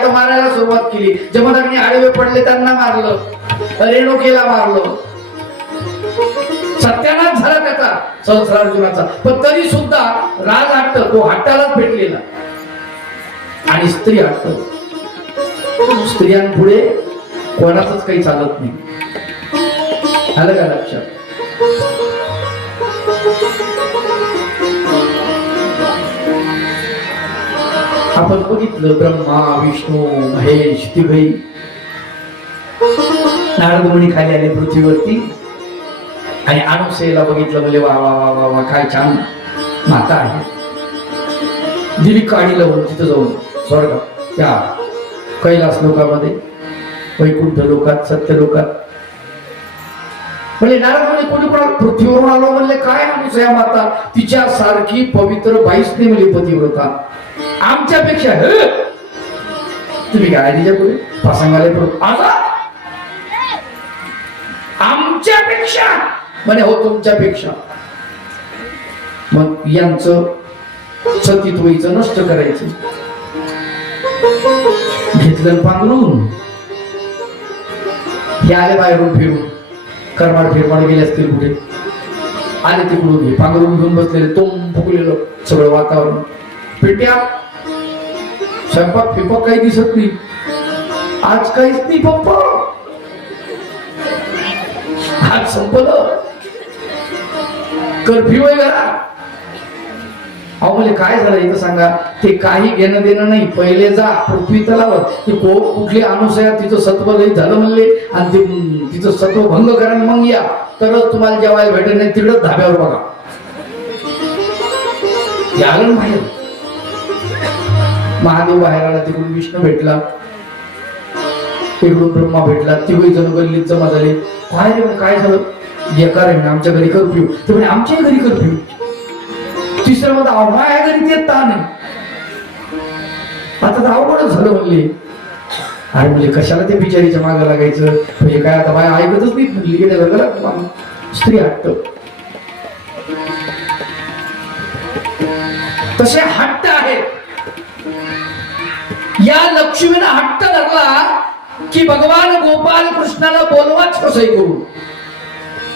तर मारायला सुरुवात केली. जमदग्नी आडवे पडले त्यांना मारलं, रेणुकेला मारलं, सत्यानाश झाला त्याचा सहस्रार्जुनाचा. पण तरी सुद्धा राज हट्ट तो हट्टालाच भेटलेला. आणि स्त्री हट्ट, स्त्रियांपुढे कोणाचंच काही चालत नाही. आलं का लक्षात? आपण बघितलं ब्रह्मा विष्णू महेश तिघही नारद मुनी खाली आले पृथ्वीवरती आणि अनुसयेला बघितलं म्हणजे वा वा वा वा वा काय छान माता आहे. दिली काढी लावून तिथं जाऊन स्वर्गात त्या कैलास लोकामध्ये वैकुंठ लोकात सत्य लोकात म्हणजे नारद मुनी कोणी कोणा पृथ्वीवरून आलो म्हणले काय अनुसया माता तिच्या सारखी पवित्र बाईस नाही म्हणजे पतिव्रता आमच्यापेक्षा. तुम्ही काय तिच्या पुढे प्रसंगाले आमच्यापेक्षा म्हणे हो तुमच्यापेक्षा. मग यांचं सतीत्वचं नष्ट करायचं घेतलं पांघरून. हे आले बाहेरून फिरून करमाड फिरमाड गेले असतील कुठे आले तिकडून हे पांघरून घेऊन बसलेले तोंड फुगलेलं सगळं वातावरण. पेट्या स्वयंपाक फिंपाक काही दिसत नाही. आज काहीच नाही पप्पा, आज संपलं कर्फ्यू आहे घरा. अहो म्हणजे काय झालं इथं सांगा. ते काही घेणं देणं नाही. पहिले जा पृथ्वी तलावर ते कुठली अनुसया तिचं सत्व लई झालं म्हणले आणि ते तिचं सत्व भंग करा मग या तरच तुम्हाला जेवायला भेटेल नाही. तिकडच धाब्यावर बघा यालं बाहेर. महादेव बाहेर आला, तिकडून विष्णू भेटला, तिकडून ब्रह्मा भेटला. तिघही जण गल्लीत जमा झाले. काय झालं? बेकार आहे आमच्या घरी कर्फ्यू. ते म्हणे आमच्या घरी कर्फ्यू. तिसरं मध्ये माझ्या घरी ते ताण आहे. आता तर अवघडच झालं म्हणले. आणि म्हणजे कशाला ते बिचारीच्या मागं लागायचं म्हणजे काय आता बाय ऐकतच नाही म्हणली गेल्या स्त्री हट्ट. तसे हट्ट आहेत. या लक्ष्मीनं हट्ट धरला की भगवान गोपाल कृष्णाला बोलवाच कसंही करू.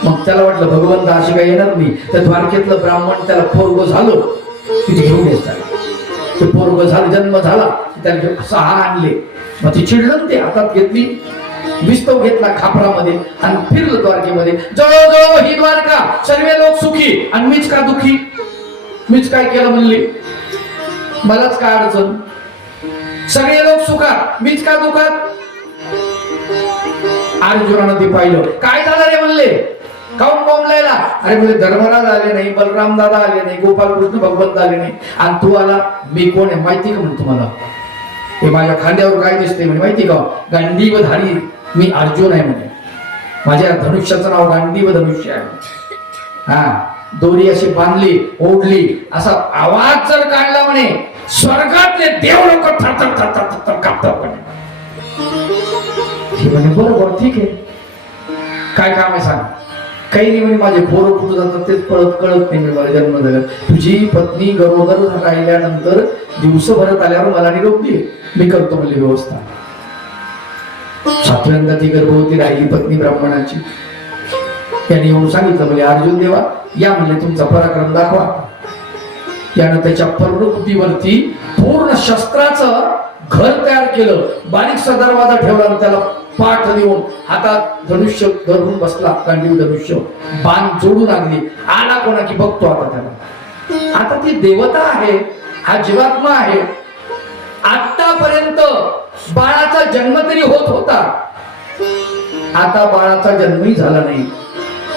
मग त्याला वाटलं भगवंत अशी काही येणार नाही. त्या द्वारकेतलं ब्राह्मण त्याला पोरग झालं तिथे घेऊन येतात. ते पोरग झालं जन्म झाला त्याला घेऊन 6 आणले. मग ती चिडलं ते हातात घेतली विस्तव घेतला खापरामध्ये आणि फिरलं द्वारकेमध्ये. जवळ ही द्वारका सर्व लोक सुखी आणि मीच का दुखी. मीच काय केलं म्हणले मलाच काय अडचण. सगळे लोक सुखात मीच का दुखात. अर्जुनानं ते पाहिलं. काय झालं रे म्हणले काऊन बोंबलायला. अरे म्हणजे धर्मराज आले नाही, बलराम दादा आले नाही, गोपाल कृष्ण भगवंत आले नाही आणि तू आला. मी कोण आहे माहिती का म्हणतो तुम्हाला. हे माझ्या खांद्यावर काय दिसते म्हणे माहिती का. गांडीवधारी मी अर्जुन आहे म्हणे. माझ्या धनुष्याचं नाव गांडीव धनुष्य आहे. हा दोरी अशी बांधली ओढली असा आवाज जर काढला म्हणे स्वर्गातले देव लोक थरथर थरथर थरथर कापतात म्हणे. म्हणे बरोबर ठीक आहे काय काम आहे सांग. काही नाही म्हणे माझे पोरं कुठं जातात तेच कळत नाही मी मला जन्म झाला. तुझी पत्नी गरोदर राहिल्यानंतर दिवसभरात आल्यावर मला निरोप दे मी करतो म्हणजे व्यवस्था. 7व्यांदा ती गर्भवती राहिली पत्नी ब्राह्मणाची. त्याने येऊन सांगितलं म्हणजे अर्जुन देवा या म्हणजे तुमचा पराक्रम दाखवा. त्यानं त्याच्या पर्णकुटीवरती पूर्ण शस्त्राचं घर तयार केलं. बारीकसा दरवाजा ठेवला त्याला पाठ देऊन हातात धनुष्य धरून बसला. गांडीव धनुष्य बाण जोडून लागली. आला कोणा की बघतो आता त्याला. आता ती देवता आहे हा जीवात्मा आहे. आतापर्यंत बाळाचा जन्म तरी होत होता. आता बाळाचा जन्मही झाला नाही.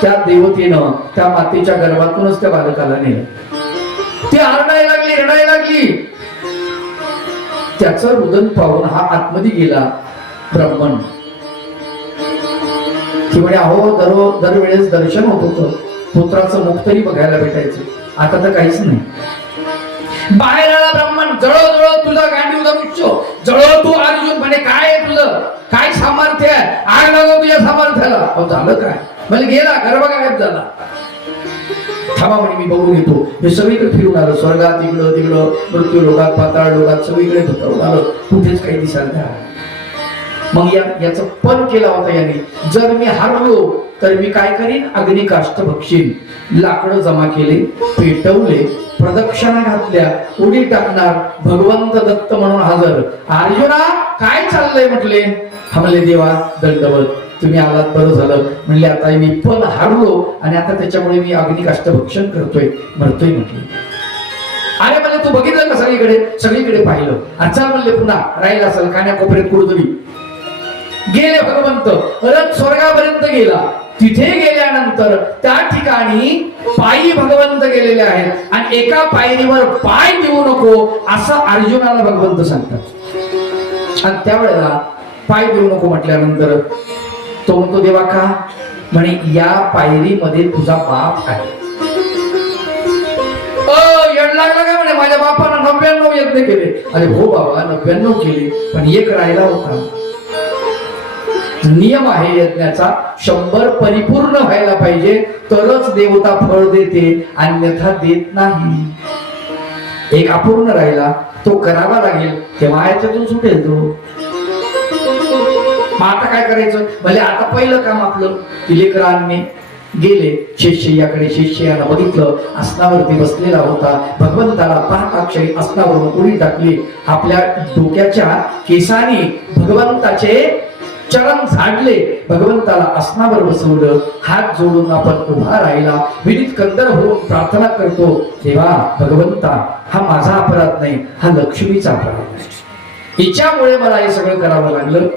त्या देवतेनं त्या मातेच्या गर्भातूनच त्या बालकाला नेलं. ती रडायला लागली. त्याचं रुदन पाहून हा आतमध्ये गेला ब्राह्मण. की म्हणे अहो दरवेळेस दर्शन होत होतं पुत्राचं मुख तरी बघायला भेटायचं. आता तर काहीच नाही. बाहेर आला ब्राह्मण. जळो तुझा गांडीव धनुष्य जळो तू अर्जुन. म्हणे काय आहे तुझं काय सामर्थ्य आहे. आग लागो तुझ्या सामर्थ्याला. झालं काय म्हणजे गेला गर्भ गायब झाला. थांबा म्हणे मी बघून येतो. हे सगळीकडे फिरून आलं, स्वर्गात इकडं तिकडं, मृत्यू लोकात, पाताळ लोकात, सगळीकडे फिरून आलं, कुठेच काही दिसायला नाही. मग याचं पण केला होता याने, जर मी हारलो तर मी काय करीन, अग्निकाष्ट बक्षीन. लाकडं जमा केले, पेटवले, प्रदक्षिणा घातल्या, उडी टाकणार, भगवंत दत्त म्हणून हजर. अर्जुना काय चाललंय म्हटले. हमले देवा दंडवत, तुम्ही आलात बरं झालं. म्हणले आता मी पण हारलो आणि आता त्याच्यामुळे मी अग्निकाष्ट भक्षण करतोय, मरतोय म्हटले. अरे म्हणले तू बघितलं का सगळीकडे, सगळीकडे पाहिलं. अच्छा म्हणले पुन्हा राहिला असेल कान्या कोपऱ्यात कुठतरी. गेले भगवंत, रथ स्वर्गापर्यंत गेला. तिथे गेल्यानंतर त्या ठिकाणी पायी भगवंत गेलेले आहेत आणि एका पायरीवर पाय देऊ नको असं अर्जुनाला भगवंत सांगतात. आणि त्यावेळेला पाय देऊ नको म्हटल्यानंतर तो म्हणतो देवा का, म्हणे या पायरीमध्ये तुझा बाप आहे. येड लागला का म्हणे, माझ्या बापानं 99 यज्ञ केले. अरे हो बाबा 99 केले, पण एक राहिला होता. नियम आहे यज्ञाचा, 100 परिपूर्ण व्हायला पाहिजे तरच देवता फळ देते, अन्यथा देत नाही. एक अपूर्ण राहिला, तो करावा लागेल, तेव्हा याच्यातून सुटेल तो. मग आता काय करायचं, भले आता पहिलं काम आपलं लेकरांनी गेले शेषशय्याकडे. शेषशय्याला बघितलं, आसनावरती बसलेला होता. भगवंताला पाहताक्षरी आसनावरून उडी टाकली. आपल्या डोक्याच्या केसांनी भगवंताचे चरण झाडले, भगवंताला आसनावर बसवलं. हात जोडून आपण उभा राहिला, विनीत कंदर होऊन प्रार्थना करतो, देवा भगवंता हा माझा अपराध नाही, हा लक्ष्मीचा अपराध आहे, हिच्यामुळे मला हे सगळं करावं लागलं.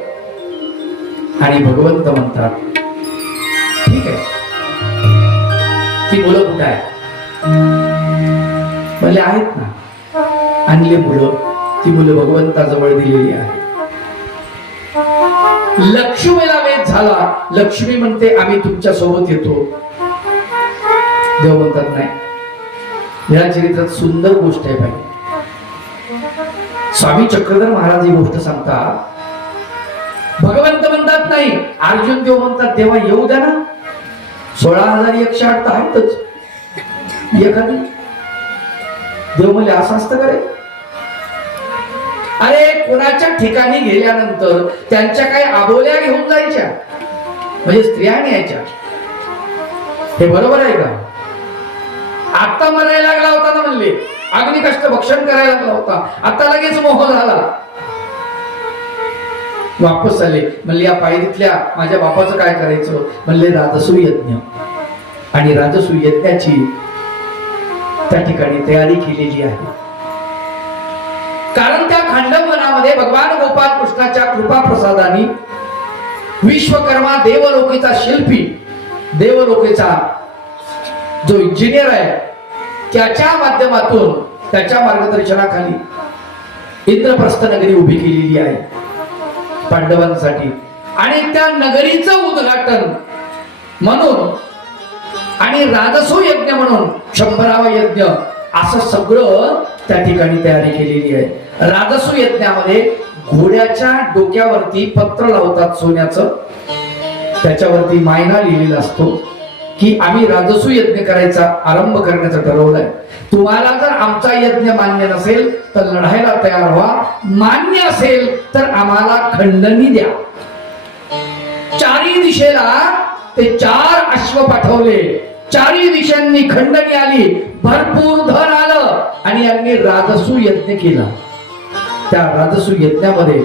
आणि भगवंत म्हणतात ठीक आहे, ती मुलं कुठे आहेत. म्हणले आहेत ना. आणले मुलं, ती मुलं भगवंताजवळ दिलेली आहे. लक्ष्मीला वेध झाला. लक्ष्मी म्हणते आम्ही तुमच्या सोबत येतो. देव म्हणतात नाही. या चरित्रात सुंदर गोष्ट आहे पाहिजे. स्वामी चक्रधर महाराज ही गोष्ट सांगतात. भगवंत म्हणतात नाही, अर्जुन देव म्हणतात तेव्हा येऊ द्या ना. 16,108 तर आहेतच एखादी. देव म्हणले असं असतं का रे. अरे कोणाच्या ठिकाणी गेल्यानंतर त्यांच्या काही आबोल्या घेऊन जायच्या, म्हणजे स्त्रिया न्यायच्या. हे बरोबर आहे का. आता मरायला लागला होता ना म्हणले, अग्निकष्ट भक्षण करायला लागला होता, आता लगेच मोह झाला. वापस आले, म्हणले या पायरीतल्या माझ्या बापाचं काय करायचं. म्हणले राजसूय यज्ञ. आणि राजसूय यज्ञाची त्या ठिकाणी तयारी केलेली आहे. कारण त्या खांडवनामध्ये भगवान गोपाल कृष्णाच्या कृपा प्रसादाने विश्वकर्मा देवलोकीचा शिल्पी, देवलोकीचा जो इंजिनियर आहे, त्याच्या माध्यमातून त्याच्या मार्गदर्शनाखाली इंद्रप्रस्थ नगरी उभी केलेली आहे पांडवांसाठी. आणि त्या नगरीचं उद्घाटन म्हणून आणि राजसूय यज्ञ म्हणून 100वा यज्ञ असं सगळं त्या ठिकाणी तयारी केलेली आहे. राजसूय यज्ञामध्ये घोड्याच्या डोक्यावरती पत्र लावतात सोन्याचं, त्याच्यावरती मायना लिहिलेला असतो की आम्ही राजसूय यज्ञ करायचा आरंभ करण्याचं ठरवलंय. तुम्हाला जर आमचा यज्ञ मान्य नसेल तर लढायला तयार व्हा, मान्य असेल तर आम्हाला खंडणी द्या. चारी दिशेला ते 4 अश्व पाठवले. चारी दिशांनी खंडणी आली, भरपूर धन आलं आणि यांनी राजसूय यज्ञ केला. त्या राजसूय यज्ञामध्ये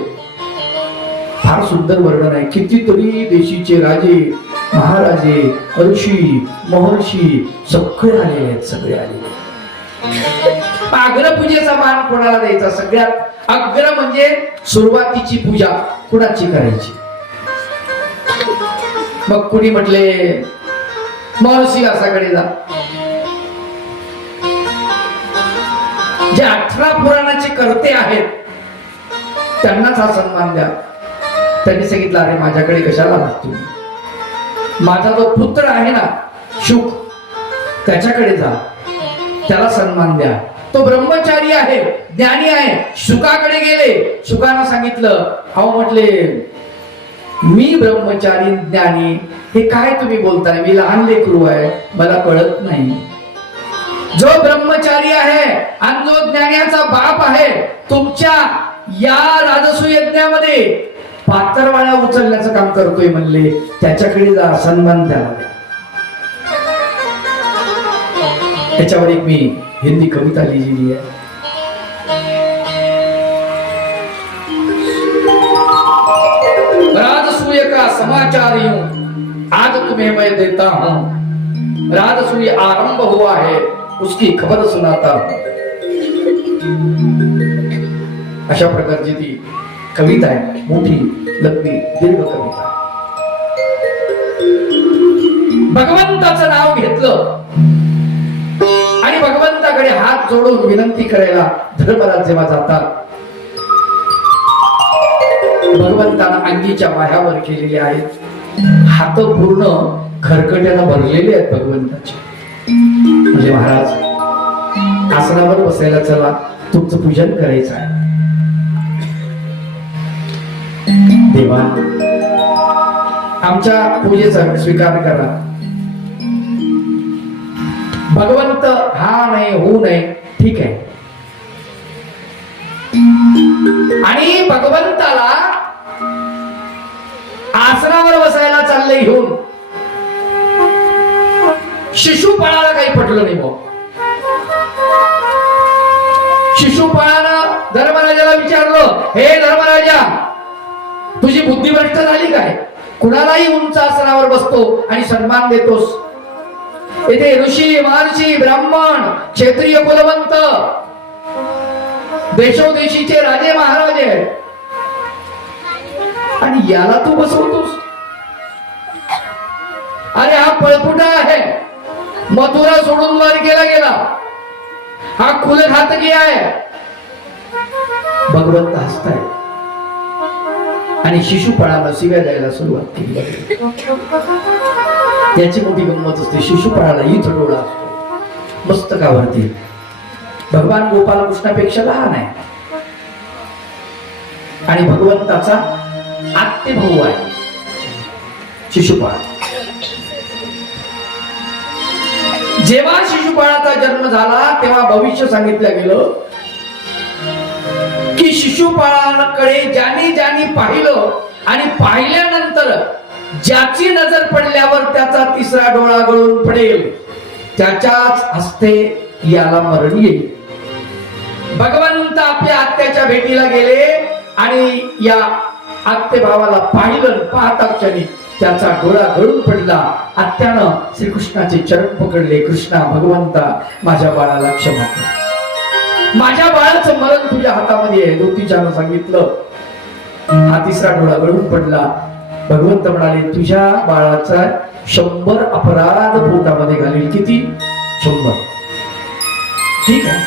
फार सुंदर वर्णन आहे. कितीतरी देशीचे राजे महाराजे ऋषी महर्षी सगळे आलेले आहेत, सगळे आलेले. अग्रपूजेचा मान कोणाला द्यायचा. सगळ्यात अग्र म्हणजे सुरुवातीची पूजा कुणाची करायची. मग कुणी म्हटले महर्षी व्यासाकडे जा. जे 18 पुराणाचे कर्ते आहेत त्यांनाच हा सन्मान द्या. त्यांनी सांगितलं अरे माझ्याकडे कशाला आलात तुम्ही. माझा जो पुत्र आहे ना शुक, त्याच्याकडे जा, त्याला सन्मान द्या. तो ब्रह्मचारी आहे, ज्ञानी आहे. शुकाकडे गेले, शुकानं सांगितलं अहो म्हटले मी ब्रह्मचारी ज्ञानी, हे काय तुम्ही बोलताय, मी लहान लेकरू आहे, मला कळत नाही. जो ब्रह्मचारी आहे आणि जो ज्ञानाचा बाप आहे, तुमच्या या राजसूय यज्ञामध्ये पातरवाळा उचलण्याचं काम करतोय म्हणले, त्याच्याकडे जा, सन्मान द्या. त्याच्यावर एक मी हिंदी कविता लिहिलेली आहे. राजसूय का समाचार यूं आज तुम्हें मैं देता हूं, राजसूय आरंभ हुआ है उसकी खबर सुनाता हूं. अशा प्रकारची ती कविता आहे, मोठी लंबी दीर्घ कविता. भगवंताचं नाव घेतलं आणि भगवंताकडे हात जोडून विनंती करायला धर्मराज जेव्हा जातात, भगवंतानं अंगीच्या बाह्यावर केलेले आहेत, हात पूर्ण खरकट्यानं भरलेले आहेत भगवंताचे. म्हणजे महाराज आसनावर बसायला चला, तुमचं पूजन करायचं आहे. देवा आमच्या पूजेचा स्वीकार करा. भगवंत हा नाही, होऊ नये, ठीक आहे. आणि भगवंताला आसनावर बसायला चालले घेऊन शिशुपाळाला काही पटलं नाही. भाऊ शिशुपाळानं धर्मराजाला विचारलं, हे धर्मराजा, तुझी बुद्धी भ्रष्ट झाली काय? कुणालाही उंच आसनावर बसतो आणि सन्मान देतोस. येथे ऋषी, महर्षी, ब्राह्मण, क्षत्रिय कुलवंत, देशोदेशीचे राजे महाराजे आहेत, आणि याला तू बसवतोस? अरे हा पळपुटा आहे, मथुरा सोडून द्वारकेला गेला, हा कुलघातकी आहे. भगवंत हसताय आणि शिशुपाळाला शिव्या द्यायला सुरुवात केली. याची मोठी गंमत असते. शिशुपाळाला इथं डोळा असतो मस्तकावरती. भगवान गोपाल कृष्णापेक्षा लहान आहे आणि भगवंताचा आत्ते भाऊ आहे शिशुपाळ. जेव्हा शिशुपाळाचा जन्म झाला तेव्हा भविष्य सांगितलं गेलं की शिशुपाळाकडे ज्याने ज्याने पाहिलं आणि पाहिल्यानंतर ज्याची नजर पडल्यावर त्याचा तिसरा डोळा गळून पडेल, त्याच्याच हस्ते याला मरण येईल. भगवंत आपल्या आत्याच्या भेटीला गेले आणि या आत्ते भावाला पाहिलं. पाहता क्षणी त्याचा डोळा गळून पडला. आत्यानं श्रीकृष्णाचे चरण पकडले. कृष्णा, भगवंता, माझ्या बाळाला क्षमा कर, माझ्या बाळाचं मरण तुझ्या हातामध्ये आहे. ज्योतिषानं सांगितलं. हा तिसरा डोळा गळून पडला. भगवंत म्हणाले, तुझ्या बाळाचा 100 अपराध पोटामध्ये घालील. किती? 100. ठीक आहे.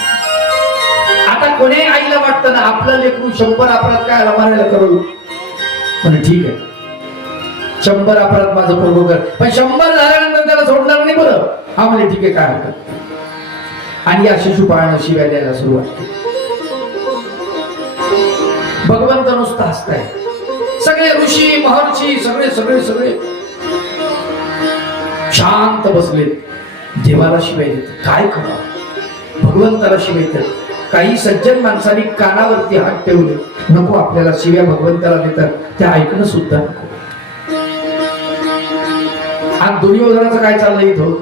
आता कोणी आईला वाटतं ना आपलं लेकरू 100 अपराध काय मारायला करू, म्हणजे ठीक आहे 100 अपराध माझं पूर्ण कर, पण 100 झाल्यानंतर त्याला सोडणार नाही बरं. हा म्हणजे ठीक आहे, काय हरकत. आणि या शिशुपाळानं शिव्या द्यायला सुरुवात केली. भगवंत नुसतं हसताय. सगळे ऋषी, महर्षी सगळे सगळे सगळे शांत बसले. देवाला शिवाय देत काय करावं, भगवंताला शिवाय देत. काही सज्जन माणसांनी कानावरती हात ठेवले. नको, आपल्याला शिव्या भगवंताला देतात त्या ऐकणं सुद्धा नको. आज दुर्योधनाचं काय चाललंय इथं?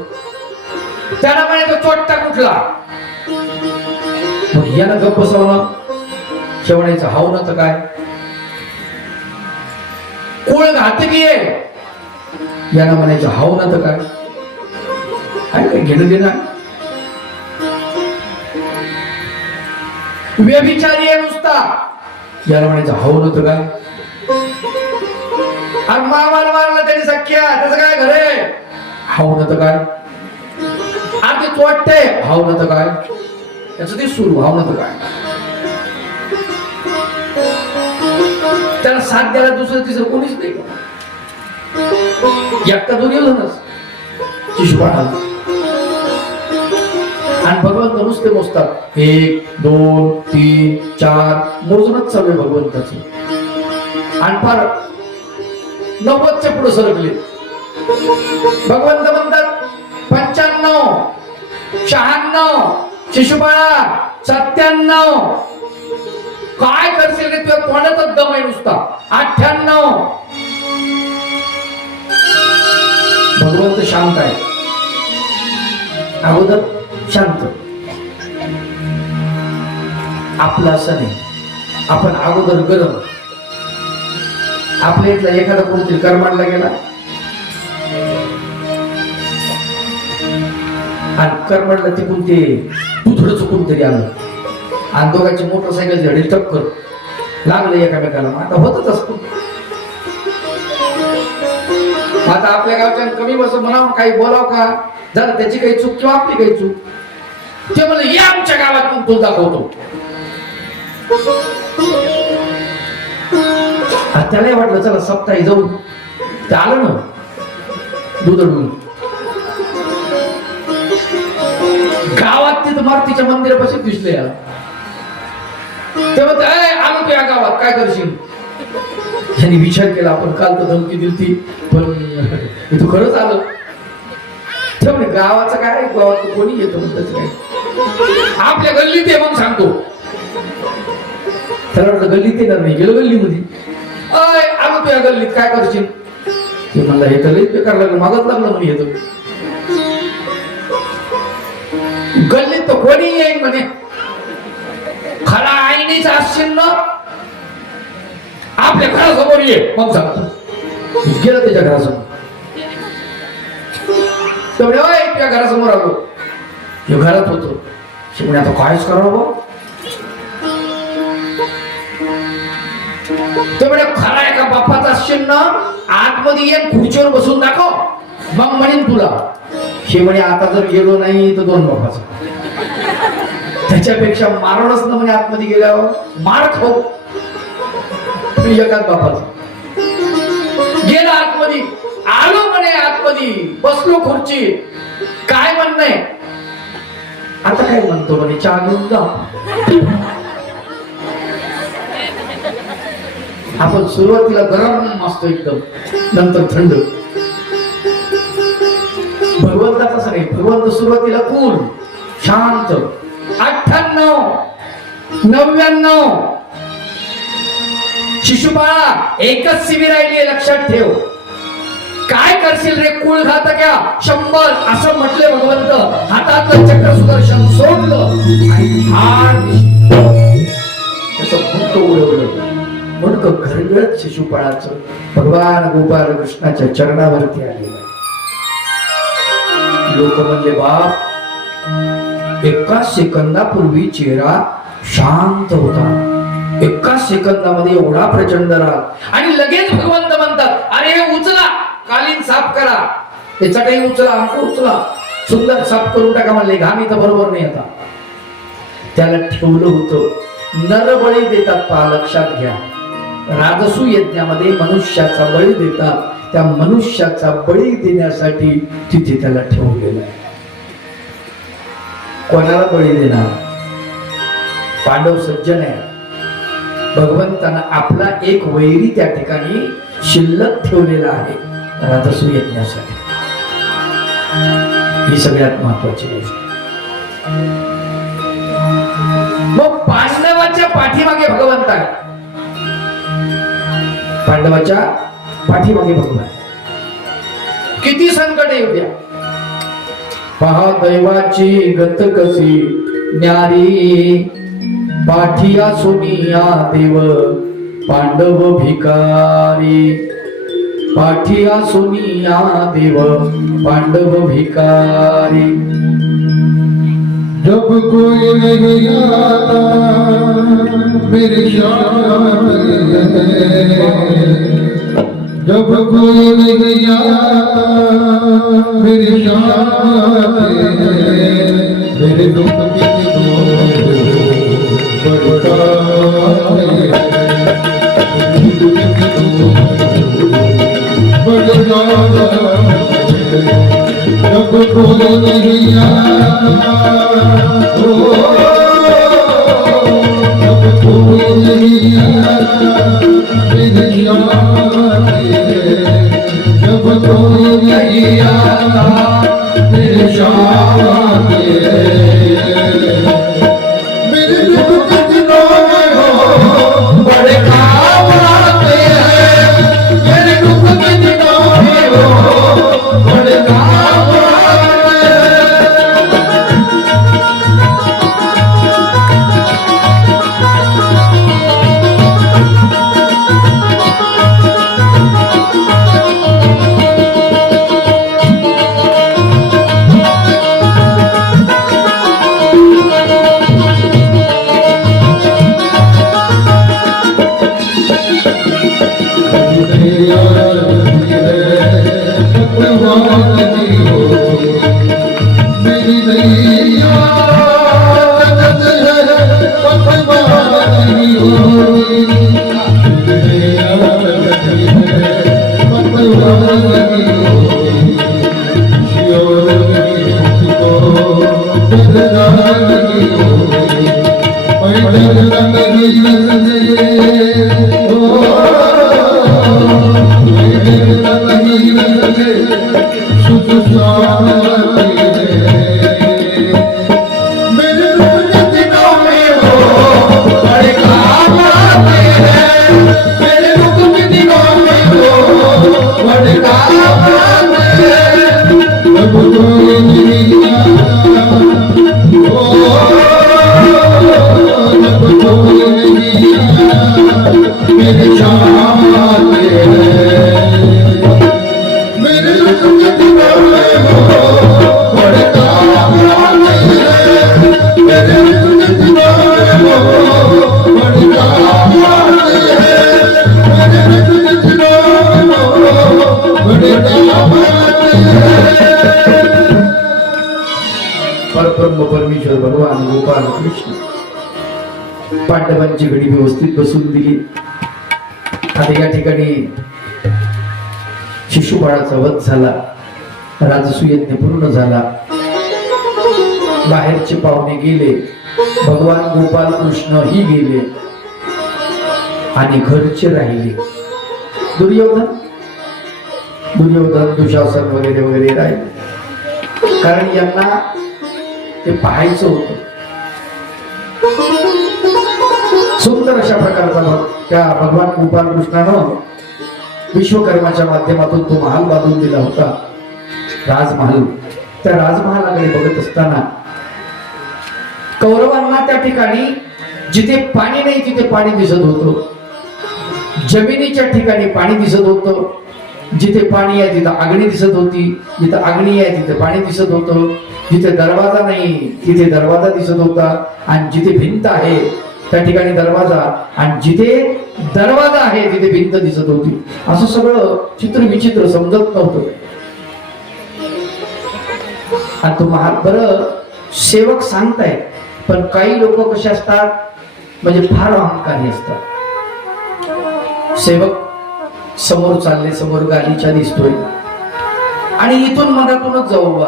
त्याला म्हणायचं चोट्टा कुठला, यानं गप्प बसवणं, शेवण्याचं हाव न तर काय, कुळ घातकी आहे, यानं म्हणायचं हाव न तर काय. काय घेणं देणार? व्यभिचारी आहे नुसता, याला म्हणायचं हाव न तर काय. आणि मामाला मारला त्यांनी सख्या, त्याचं काय घर आहे, हाव न तर काय. आणि ते चोटते, हाव न तर काय. त्याचं ते सुरू, हाव न तर काय. त्याला साथ द्यायला दुसरं तिसरं कोणीच नाही. एकटा दुर्योधनच, शिशुपाळ. आणि भगवंत नुसते मोजतात 1 2 3 4 मोजणच चालू आहे भगवंताचे. आणि फार 90च्या पुढे सरकले. भगवंत म्हणतात 95 96 शिशुपाळा 97 काय करशील रे तुझ्या तोंडातच दम आहे नुसता 98 भगवंत शांत आहे अगोदर शांत आपलं असं नाही आपण अगोदर गरम आपल्या इथला एखादा कोणतरी करमाडला गेला आणि करमाडला तिकून ते पुथडं चुकून तरी आलं आणि दोघांची मोटरसायकल झाडी टक्कर लागलं एकामेकाला आता होतच असतो आता आपल्या गावच्या कमी बस म्हणावं काही बोलाव का झालं त्याची काही चूक किंवा आपली काही चूक ते म्हणलं या आमच्या गावात मग तुला दाखवतो त्यालाही वाटलं चला सप्ताही जाऊ ते आलं ना दुधडून गावात तिथं मारुतीच्या मंदिरापाशी दिसले याला तेव्हा आलो तू या गावात काय करशील त्यांनी विचार केला आपण काल तर धमकी दिली पण तू खरंच आलं तेव्हा गावाचं काय गावात कोणी येतो त्याच काय आपल्या गल्लीत आहे मग सांगतो त्याला वाटलं गल्लीत येणार नाही गेलो गल्लीमध्ये आलो तू या गल्लीत काय करशील ते म्हणला हे तर लईच बेकार लागलं मागत लागलं म्हणे येतो गल्लीत तर कोणी येईल म्हणे खरा आईनेच असशील ना आपल्या घरासमोर ये मग सांगतो गेलं त्याच्या घरासमोर तेवढे तुझ्या घरासमोर आलो हे घरात होतो शिवणे आता कायच करावं तेवढे खरा एका बापाचा असशील ना आतमध्ये ये खुर्चीवर बसून दाखव मग म्हणेन तुला हे म्हणे आता जर गेलो नाही तर दोन बापाचा त्याच्यापेक्षा मारणच ना म्हणे आतमध्ये गेल्यावर मार खाऊ एकाच बापाचा गेला आतमध्ये आलो म्हणे आतमध्ये बसलो खुर्ची काय म्हणणं आता काय म्हणतो म्हणे चहा घेऊन जा आपण सुरुवातीला गरम असतो एकदम नंतर थंड भगवंता तसं नाही भगवंत सुरुवातीला कूल शांत 98 99 शिशुपाळा एकच सीवी राहिली लक्षात ठेव काय करशील रे कुळ घातक्या 100 असं म्हटले भगवंत हातातलं चक्र सुदर्शन सोडलं आणि त्याचं मुंडक उडवलं मुंडक घरगत शिशुपाळाचं भगवान गोपाल कृष्णाच्या चरणावरती आलेलं लोक म्हणले बाप एका सेकंदापूर्वी चेहरा शांत होता एका सेकंदामध्ये एवढा प्रचंड राग आणि लगेच भगवंत म्हणतात अरे उचला कालीन साफ करा ते चटई उचला अंक उचला सुंदर साफ करून टाका म्हणले घाम इथं बरोबर नाही आता त्याला ठेवलं होतं नरबळी देतात पहा लक्षात घ्या राजसू यज्ञामध्ये मनुष्याचा बळी देतात त्या मनुष्याचा बळी देण्यासाठी तिथे त्याला ठेवलेलं आहे कोणाला बळी देणार पांडव सज्जन आहे भगवंतानं आपला एक वैरी त्या ठिकाणी शिल्लक ठेवलेला आहे राजसू यज्ञासाठी ही सगळ्यात महत्वाची गोष्ट मग पांडवाच्या पाठीमागे भगवंत आहे पांडवाच्या पाठीमागे भगवान किती संकट येऊ द्या पहा दैवाची गत कशी न्यारी पाठिया सोनिया देव पांडव भिकारी पाठिया सोनिया देव पांडव भिकारी जब कोई नहीं आता मेरी शान जब कोई नहीं आता मेरी शान मेरे दुख की जब कोई नहीं आता जब कोई नहीं आता मेरी शान जब कोई नहीं आता मेरी शान मेरी नैया जगत है पतवारी मेरे दिनों में हो बड़े काम आते हैं मेरे दुख के दिनों में हो बड़े काम आते हैं जब कोई नहीं आता ओ जब कोई नहीं आता मेरे शाम आते हैं मेरे दुख के दिनों में हो बड़े काम आते हैं मेरे दुख के दिनों में हो बड़े काम आते हैं मेरे दुख के दिनों में हो बड़े काम आते हैं परब्रह्म परमेश्वर भगवान गोपाल कृष्ण पांडवांची घडी व्यवस्थित बसून दिली. आता या ठिकाणी शिशुपाळाचा वध झाला, राजसूयज्ञ पूर्ण झाला, बाहेरचे पाहुणे गेले, भगवान गोपाल कृष्ण ही गेले आणि घरचे राहिले. दुर्योधन दुशासन वगैरे वगैरे राहिले, कारण यांना ते पाहायचं होतं. सुंदर अशा प्रकारचा त्या भगवान गोपाल कृष्णानं विश्वकर्माच्या माध्यमातून तो महाल बांधून दिला होता, राजमहाल. त्या राजमहालाकडे बघत असताना कौरवांना त्या ठिकाणी जिथे पाणी नाही तिथे पाणी दिसत होतं, जमिनीच्या ठिकाणी पाणी दिसत होतं, जिथे पाणी आहे तिथे अग्नी दिसत होती, जिथे अग्नी आहे तिथे पाणी दिसत होतं, जिथे दरवाजा नाही तिथे दरवाजा दिसत होता, आणि जिथे भिंत आहे त्या ठिकाणी दरवाजा, आणि जिथे दरवाजा आहे तिथे भिंत दिसत होती. असं सगळं चित्र विचित्र समजत नव्हतं. आणि तो महाल बरं सेवक सांगताय, पण काही लोक कसे असतात म्हणजे फार अहंकारी असतात. सेवक समोर चालले, समोर गालीचा दिसतोय आणि इथून मधातूनच जाऊ बा.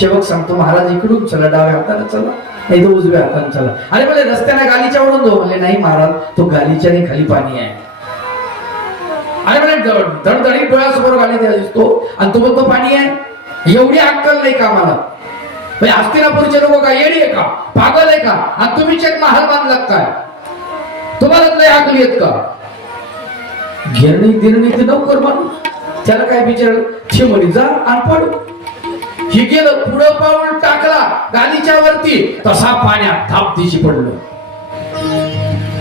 सेवक सांगतो महाराज इकडून चला, डाव्या हाताने चला नाही तर उजव्या हाताने चला. अरे बोले रस्त्याने गालीच्या वरून जाऊ, म्हणले नाही महाराज तो गालीच्याने खाली पाणी आहे. अरे बोले धडधडी डोळ्यासमोर गाली दिसतो आणि तो म्हणतो पाणी आहे. एवढी अक्कल नाही का मला? हस्तिनापूरचे लोक काय येडी आहे का, पागल आहे का? आणि तुम्हीच एक महाल बांधलात काय? तुम्हाला नाही अक्कल येत का? गिरणी दिरणी ते नोकर माणूस, त्याला काय बिचार छे म्हणी जा आणि पड. ही गेलं पुढं पाऊल टाकला गालीच्या वरती, तसा पाण्यात थापतीशी पडलं.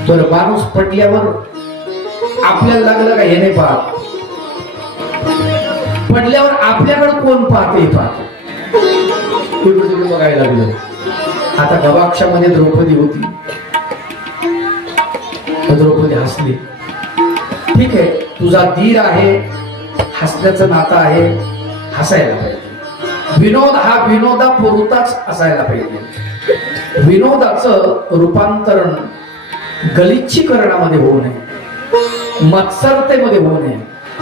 तर माणूस पडल्यावर आपल्याला लागलं का हे नाही पाहत, पडल्यावर आपल्याकडे कोण पाहते पाहते बघायला लागलं. आता गवाक्षामध्ये द्रौपदी होती, द्रौपदी हसली. ठीक आहे, तुझा धीर आहे, हसण्याचं नातं आहे, हसायला पाहिजे. विनोद हा विनोदापुरताच असायला पाहिजे. विनोदाचं रूपांतरण गलिच्छीकरणामध्ये होऊ नये, मत्सरतेमध्ये होऊ नये,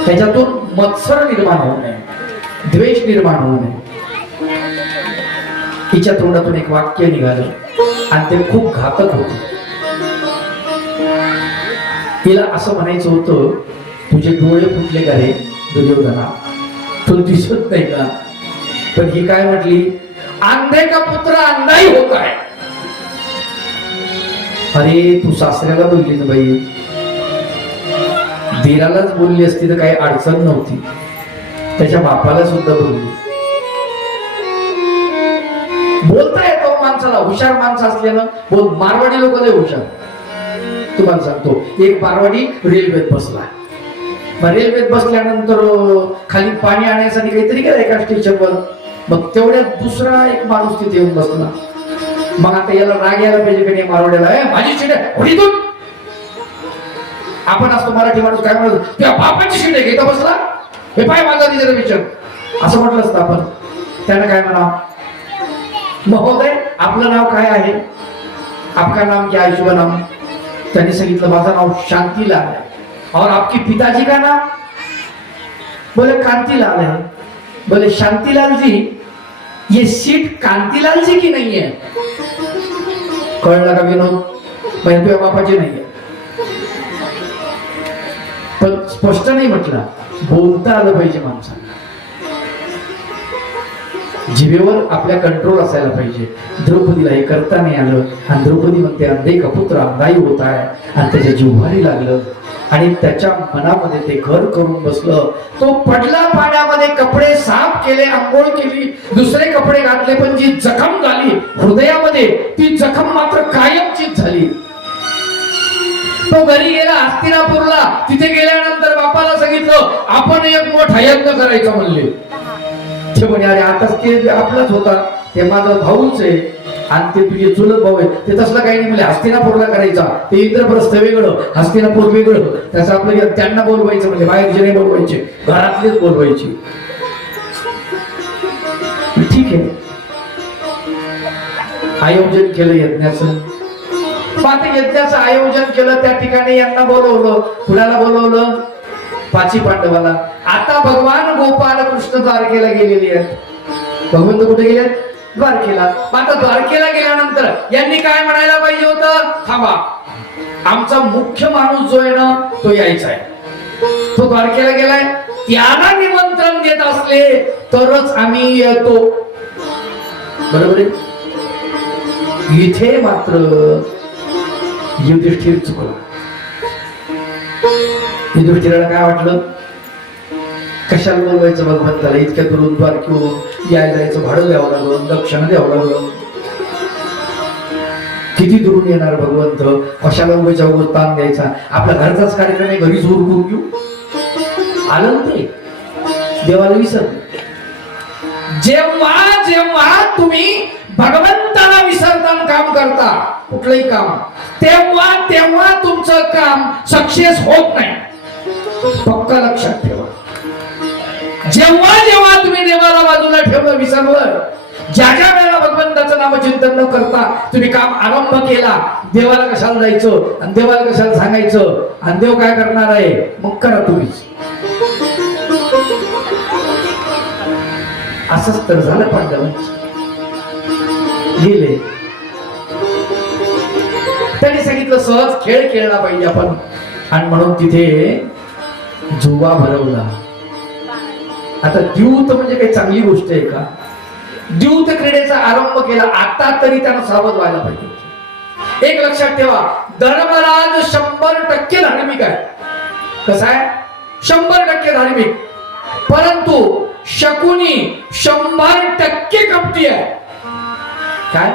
त्याच्यातून मत्सर निर्माण होऊ नये, द्वेष निर्माण होऊ नये. तिच्या तोंडातून एक वाक्य निघालं आणि ते खूप घातक होतं. तिला असं म्हणायचं होतं, तुझे डोळे फुटले का रे दुर्योधना, तो दिसत नाही का? पण ही काय म्हटली, अंधे का पुत्र अंधाही होत आहे. अरे तू सासऱ्याला बोलली ना बाई, धीरालाच बोलली असती तर काही अडचण नव्हती, त्याच्या बापाला सुद्धा बोलली. बोलता येतो माणसाला, हुशार माणसं असल्यानं बोल. मारवाडी लोक लय हुशार, तुम्हाला सांगतो. एक मारवाडी रेल्वेत बसला, रेल्वेत बसल्यानंतर खाली पाणी आणण्यासाठी काहीतरी गेला एका स्टेशनवर. मग तेवढ्यात दुसरा एक माणूस तिथे येऊन बसला. मग आता याला राग यायला पाहिजे का नाही मारवाड्याला, माझी सीट आहे आपण असतो मराठी माणूस काय म्हणतो, तुझ्या बापाची शीट आहे, घेता बसला, हे पाय माझा तिथे विचार, असं म्हटलं असतं आपण. त्यानं काय म्हणा, महोदय आपलं नाव काय आहे, आपका नाम क्या है, शुभ नाम. त्यांनी सांगितलं माझं नाव शांतीलाल है. और आपके पिताजी का नाम, बोले कांतीलाल है. बोले शांतीलाल जी, ये सीट कांतीलाल जी की नहीं है. कळलं का विनोद, म्हणजे तुझ्या बापाची नाही आहे. पण स्पष्ट नाही म्हटलं, बोलता आलं पाहिजे माणसाला, जिभेवर आपल्या कंट्रोल असायला पाहिजे. द्रौपदीला हे करता नाही आलं आणि द्रौपदी म्हणते अंधे का पुत्र अंधाई होत आहे, आणि त्याच्या जिव्हारी लागलं आणि त्याच्या मनामध्ये ते घर करून बसलं. तो पडला पाण्यामध्ये, कपडे साफ केले, आंघोळ केली, दुसरे कपडे घातले, पण जी जखम झाली हृदयामध्ये, ती जखम मात्र कायमचीच झाली. तो घरी गेला हस्तिनापूरला. तिथे गेल्यानंतर बापाला सांगितलं आपण एक मोठा यज्ञ करायचा म्हणले. ते म्हणे अरे आताच ते आपलाच होता, ते माझा भाऊच आहे आणि ते तुझे चुलत भाऊ आहे, ते तसलं काही नाही. म्हणजे हस्तिनापूरला करायचा, ते इंद्रप्रस्थ वेगळं, हस्तिनापूर वेगळं. त्याचं आपलं त्यांना बोलवायचं, म्हणजे बाहेरचे नाही बोलवायचे, घरातलेच बोलवायचे. ठीक आहे, आयोजन केलं यज्ञाचं. यज्ञाचं आयोजन केलं, त्या ठिकाणी यांना बोलवलं. कुणाला बोलवलं, पाची पांडवाला. आता भगवान गोपाल कृष्ण द्वारकेला गेलेले आहेत. भगवंत कुठे गेले, द्वारकेला. आता द्वारकेला गेल्यानंतर यांनी काय म्हणायला पाहिजे होतं, थांबा आमचा मुख्य माणूस जो आहे ना तो यायचा आहे, तो द्वारकेला गेलाय, त्याला निमंत्रण देत असले तरच आम्ही येतो. बरोबर आहे. इथे मात्र युधिष्ठिर चुकला. युधिष्ठिराला काय वाटलं, कशाला बोलवायचं भगवंताला, इतक्या दुरून द्वारकेहून यायला जायचं, भाडं द्यावं लागलं, दक्षिणा द्यावं लागलं, किती दुरून येणार भगवंत, कशाला उभेच्या उभं ताण द्यायचा, आपल्या घरचाच कार्यक्रम आहे, घरीच उरकून घेऊ. आलं ना ते, देवाला विसरलं. जेव्हा जेव्हा तुम्ही भगवंताला विसरताना काम करता, कुठलंही काम, तेव्हा तेव्हा तुमचं काम सक्सेस होत नाही. पक्का लक्षात ठेवा. जेव्हा जेव्हा तुम्ही देवाला बाजूला ठेवलं, विसरलं, ज्या ज्या वेळेला भगवंताचं नामचिंतन न करता तुम्ही काम आरंभ केला, देवाला कशाला जायचं आणि देवाला कशाला सांगायचं आणि देव काय करणार आहे, मग करा तुम्हीच. असंच तर झालं. पांडवांचं गेले. त्यांनी सांगितलं सहज खेळ खेळला पाहिजे आपण, आणि म्हणून तिथे जुवा भरवला. आता द्यूत म्हणजे काही चांगली गोष्ट आहे का, द्यूत क्रीडेचा आरंभ केला. आता तरी त्यानं सावध व्हायला पाहिजे. एक लक्षात ठेवा, धर्मराज 100% धार्मिक आहे. कसं आहे, 100% धार्मिक, परंतु शकुनी 100% कपटी आहे. काय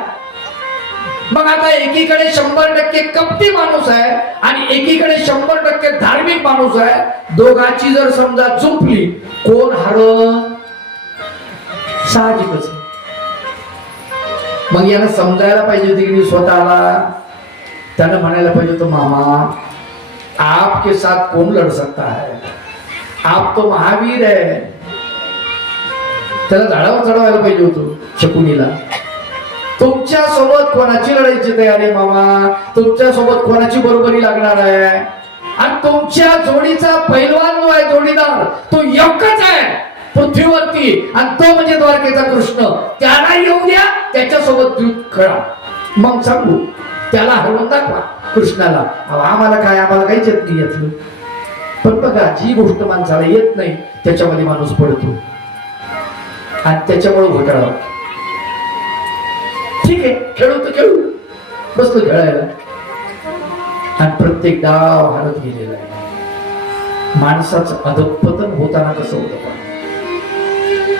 मग आता एकीकडे 100% कपटी माणूस आहे आणि एकीकडे 100% धार्मिक माणूस आहे. दोघांची जर समजा चुंपली, कोण हरल, साहजिकच. मग याला समजायला पाहिजे होती की स्वतःला. त्यानं म्हणायला पाहिजे होतं, मामा आपके साथ कौन लड़ सकता है, आप तो महावीर है. त्याला झाडावर चढवायला पाहिजे होतं शकुनीला. तुमच्या सोबत कोणाची लढायची तयारी मामा, तुमच्या सोबत कोणाची बरोबरी लागणार आहे, आणि तुमच्या जोडीचा पैलवान जो आहे, जोडीदार, तो एकच आहे पृथ्वीवरती, आणि तो म्हणजे द्वारकेचा कृष्ण. त्याला येऊ द्या, त्याच्यासोबत युद्ध खेळा, मग सांगू, त्याला हरवून दाखवा कृष्णाला. आम्हाला काय, आम्हाला काहीच येत नाही यातलं. पण बघा, जी गोष्ट माणसाला येत नाही त्याच्यामध्ये माणूस पडतो आणि त्याच्यामुळे घोटाळा. ठीक आहे, खेळू तर खेळू, बसलो खेळायला, आणि प्रत्येक डाव हरत गेलेला आहे. माणसाचं अधपतन होताना कसं होतं,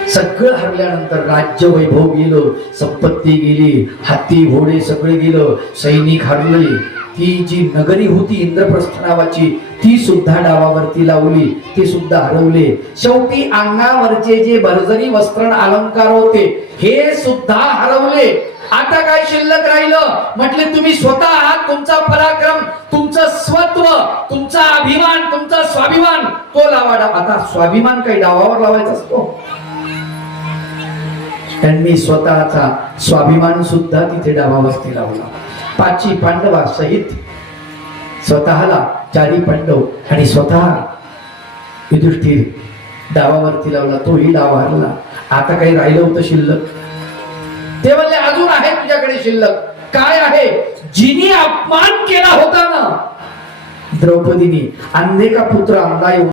सगळं हरल्यानंतर राज्य वैभव गेलं, संपत्ती गेली, हत्ती घोडे सगळे गेलं, सैनिक हरले, ती जी नगरी होती इंद्रप्रस्थ नावाची, ती सुद्धा डावावरती लावली, ते सुद्धा हरवले. शेवटी अंगावरचे जे भरजरी वस्त्र अलंकार होते हे सुद्धा हरवले. आता काय शिल्लक राहिलं? म्हटले तुम्ही स्वतः आहात, तुमचा पराक्रम, तुमचं स्वत्व, तुमचा अभिमान, तुमचा स्वाभिमान तो लावा. आता स्वाभिमान काही डावावर लावायचा असतो? त्यांनी स्वतःचा स्वाभिमान सुद्धा तिथे डावावरती लावला. 5 पांडवा सहित स्वतःला 4 पांडव आणि स्वतः युधिष्ठिर डावावरती लावला. तोही डाव हरला. आता काही राहिलं होतं शिल्लक? ते म्हणले अजून आहे तुझ्याकडे शिल्लक. काय आहे? जिनी अपमान केला होता ना द्रौपदीने, अंधे का पुत्र अंधा